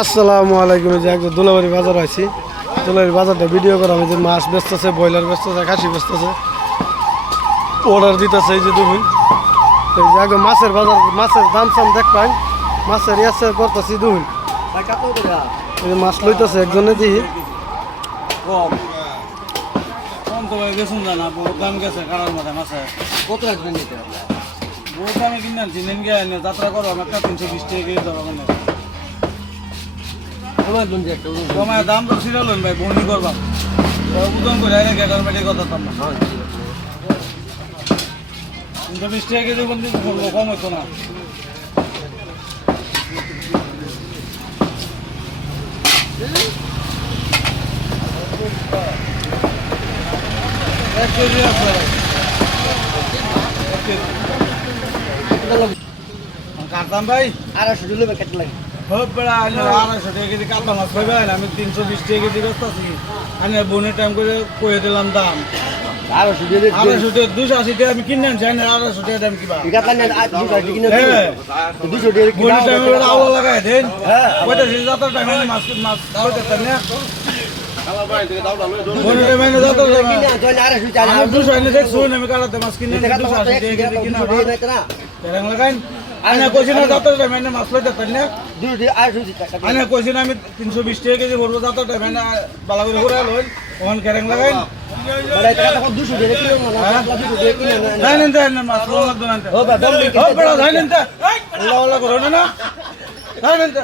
আসসালামু আলাইকুম। যে একদম দুলাবাড়ি বাজার আছি। দুলাবাড়ি বাজারটা ভিডিও করা আমি যে মাছ ব্যস্ত আছে, ব্রয়লার ব্যস্ত আছে, খাসি ব্যস্ত আছে, অর্ডার দিতেছে। এই যে দেখুন, এই যে একদম মাছের বাজার, মাছের দাম সাম দেখবেন, মাছের ইয়াছে করতেছি। দেখুন এই যে মাছ লইতেছে একজনে দিই কম তো ভাই বেসুন জানা বহুত দাম গেছে কারার মধ্যে মাছে কত রাখবেন নিতে বহুত দামে কিনে আনছি নেন গিয়ে যাত্রা করো আমার একটা 320 টাকা কেজি দেবো মানে তোমার দাম তো ছিল ভাই বন্দি করবা উদম করে রেখে গভর্নমেন্টের কথা তো না 320 টাকা কেজি বন্দি করবো, কম হতো না। এক কেজি আছে কাটতাম ভাই 250 দিলে কেটে লাগে হোক বেড়া 250 টাকা কেজি কাতলা মাছ পাইবে আমি 320 টাকা কেজি ব্যস্ত আছি। আমি বোনের টাইম করে কয়ে দিলাম দাম 250 দিলে 280 টাকা আমি কিনে আনছি 250 টাকা দাম কিবা কাটলা না 250 কিনে 200 দিলে কি বোনের টাইমে আওলা লাগাই দেন কয়টা সিজন যাত্রা টাইমে মাছ মাছ খাওয়াতে না বোনের টাইমে যাত্রা কিনে আনলে 250 চাল আমি 200 এনে দেখছো আমি কাটাতে মাছ কিনে 280 টাকা কেজি কিনা কেরাং লাগাইন আনা কইছি না যাত্রা টাইমে মাছ লইতে না 280 টাকা আনা কইছি না আমি 320 টাকা কেজি ভরবো যাত্রা টাইমে বালা করে ঘুরে লই ওখান কেরাং লাগাইন বড় টাকা 200 দিলে কিলো না 200 দিলে কিলো না জানেন দেন মাছ লাগতো না ও বাবা ও বড় জানেন তা আল্লাহ আল্লাহ করো না জানেন তা